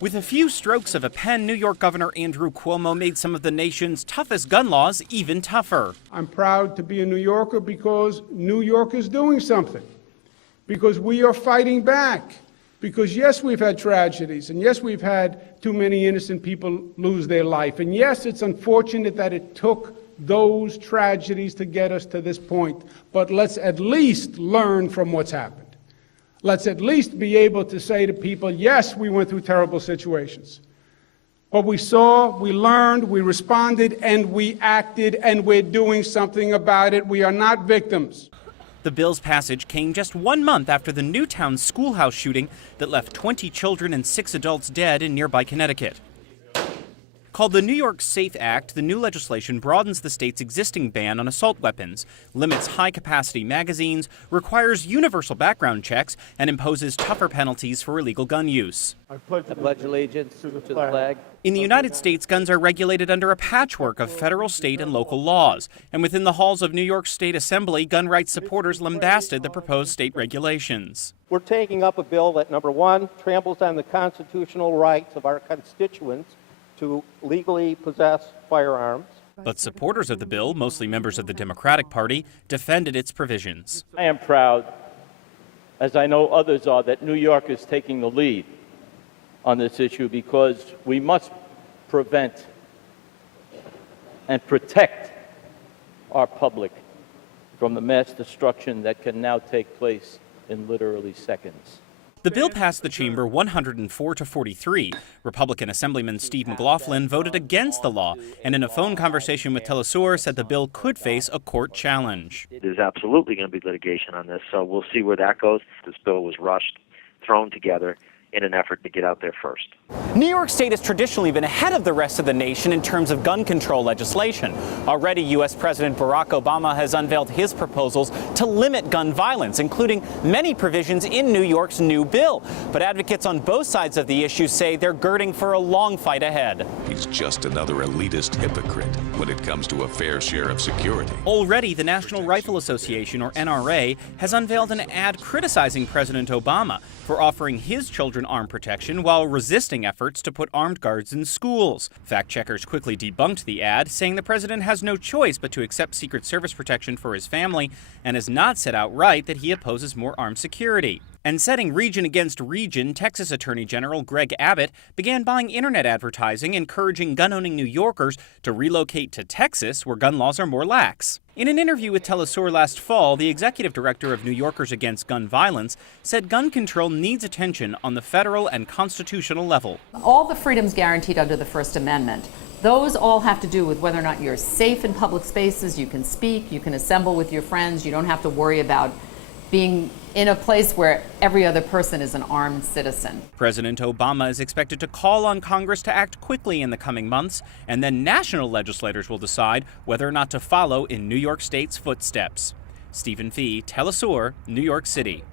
With a few strokes of a pen, New York Governor Andrew Cuomo made some of the nation's toughest gun laws even tougher. I'm proud to be a New Yorker because New York is doing something, because we are fighting back, because yes, we've had tragedies, and yes, we've had too many innocent people lose their life, and yes, it's unfortunate that it took those tragedies to get us to this point, but let's at least learn from what's happened. Let's at least be able to say to people, yes, we went through terrible situations, but we saw, we learned, we responded, and we acted, and we're doing something about it. We are not victims. The bill's passage came just 1 month after the Newtown schoolhouse shooting that left 20 children and 6 adults dead in nearby Connecticut. Called the New York SAFE Act, the new legislation broadens the state's existing ban on assault weapons, limits high-capacity magazines, requires universal background checks, and imposes tougher penalties for illegal gun use. I pledge allegiance to the flag. In the United States, guns are regulated under a patchwork of federal, state, and local laws. And within the halls of New York State Assembly, gun rights supporters lambasted the proposed state regulations. We're taking up a bill that, number one, tramples on the constitutional rights of our constituents to legally possess firearms. But supporters of the bill, mostly members of the Democratic Party, defended its provisions. I am proud, as I know others are, that New York is taking the lead on this issue because we must prevent and protect our public from the mass destruction that can now take place in literally seconds. The bill passed the chamber 104 to 43. Republican Assemblyman Steve McLaughlin voted against the law, and in a phone conversation with TeleSUR said the bill could face a court challenge. There's absolutely going to be litigation on this, so we'll see where that goes. This bill was rushed, thrown together in an effort to get out there first. New York State has traditionally been ahead of the rest of the nation in terms of gun control legislation. Already, U.S. President Barack Obama has unveiled his proposals to limit gun violence, including many provisions in New York's new bill. But advocates on both sides of the issue say they're girding for a long fight ahead. He's just another elitist hypocrite when it comes to a fair share of security. Already, the National Rifle Association, or NRA, has unveiled an ad criticizing President Obama for offering his children armed protection while resisting efforts to put armed guards in schools. Fact-checkers quickly debunked the ad, saying the president has no choice but to accept Secret Service protection for his family and has not said outright that he opposes more armed security. And setting region against region, Texas Attorney General Greg Abbott began buying internet advertising encouraging gun-owning New Yorkers to relocate to Texas, where gun laws are more lax. In an interview with TeleSUR last fall, the executive director of New Yorkers Against Gun Violence said gun control needs attention on the federal and constitutional level. All the freedoms guaranteed under the First Amendment, those all have to do with whether or not you're safe in public spaces, you can speak, you can assemble with your friends, you don't have to worry about being in a place where every other person is an armed citizen. President Obama is expected to call on Congress to act quickly in the coming months, and then national legislators will decide whether or not to follow in New York State's footsteps. Stephen Fee, TeleSUR, New York City.